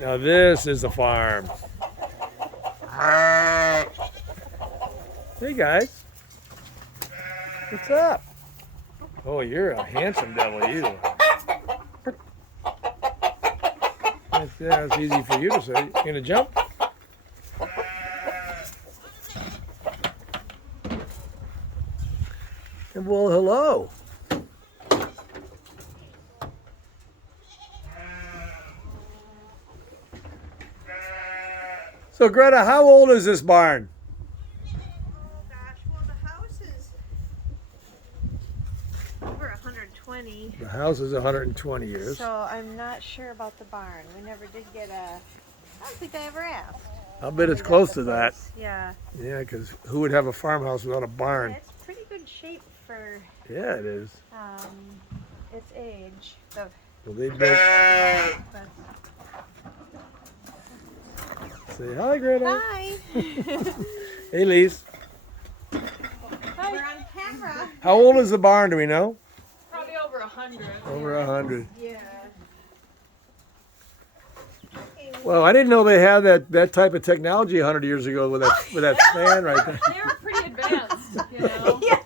Now this is the farm. Hey guys, what's up? Oh, you're a handsome devil, you. That's easy for you to say. You gonna jump? Well, hello. So Greta, how old is this barn? Oh gosh, well the house is over 120. The house is 120 years. So I'm not sure about the barn. We never did get a. I don't think I ever asked. I'll bet it's close to that. Yeah. Yeah, because who would have a farmhouse without a barn? Yeah, it's pretty good shape for Yeah, it is. its age. The, Well, they built. but, Say hi, Greta. hi. Hey, Lise. We're on camera. How old is the barn? Do we know? Probably over 100. Over 100. Yeah. Well, I didn't know they had that type of technology 100 years ago with that fan right there. They were pretty advanced, you know. Yeah.